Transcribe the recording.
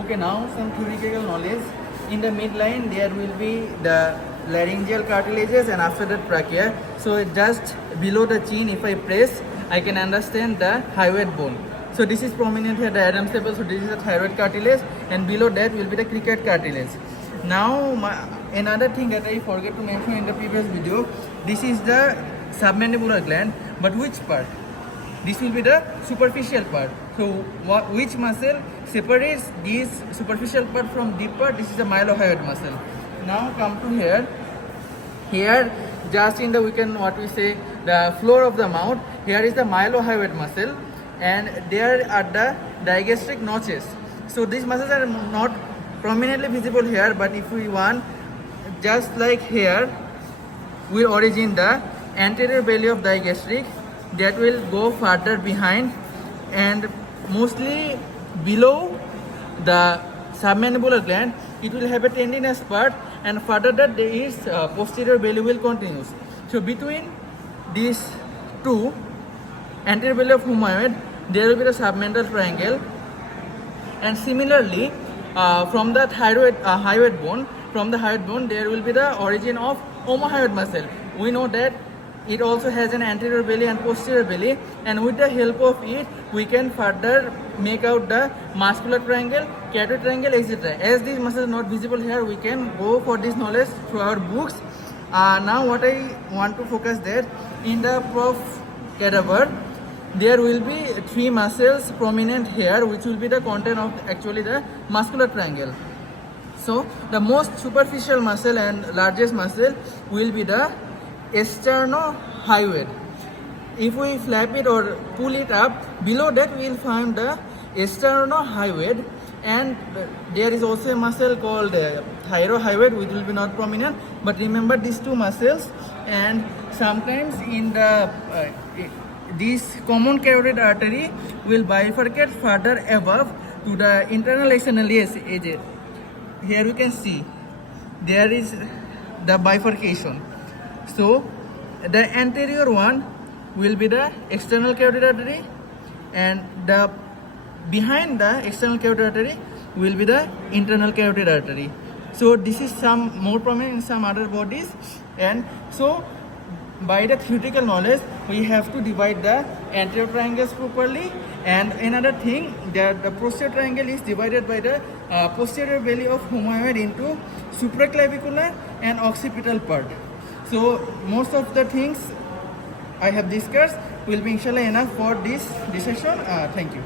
Okay, now some theoretical knowledge. In the midline, there will be the laryngeal cartilages and after that trachea. So just below the chin, if I press, I can understand the hyoid bone. So this is prominent here, the Adam's apple. So this is the thyroid cartilage, and below that will be the cricket cartilage. Now, another thing that I forget to mention in the previous video, this is the submandibular gland, but which part? This will be the superficial part. So which muscle separates this superficial part from deep part? This is the mylohyoid muscle. Now come to here. Here, just in the the floor of the mouth, here is the mylohyoid muscle, and there are the digastric notches. So these muscles are not prominently visible here, but if we want, just like here, we origin the anterior belly of digastric, that will go further behind and mostly below the submandibular gland. It will have a tendinous part, and further that there is posterior belly will continues. So between these two, anterior belly of humoid, there will be the submental triangle, and similarly from the hyoid bone, there will be the origin of omohyoid muscle. We know that it also has an anterior belly and posterior belly, and with the help of it, we can further make out the muscular triangle, carotid triangle, etc. As these muscles are not visible here, we can go for this knowledge through our books. Now what I want to focus there, in the prof cadaver, there will be three muscles prominent here, which will be the content of actually the muscular triangle. So the most superficial muscle and largest muscle will be the sternohyoid. If we flap it or pull it up, below that we will find the sternohyoid, and there is also a muscle called thyrohyoid, which will be not prominent. But remember these two muscles, and sometimes in the this common carotid artery will bifurcate further above to the internal external AJ. Here you can see there is the bifurcation. So the anterior one will be the external carotid artery, and the behind the external carotid artery will be the internal carotid artery. So this is some more prominent in some other bodies, and so by the theoretical knowledge, we have to divide the anterior triangles properly. And another thing, that the posterior triangle is divided by the posterior belly of humoid into supraclavicular and occipital part. So most of the things I have discussed will be inshallah enough for this session. Thank you.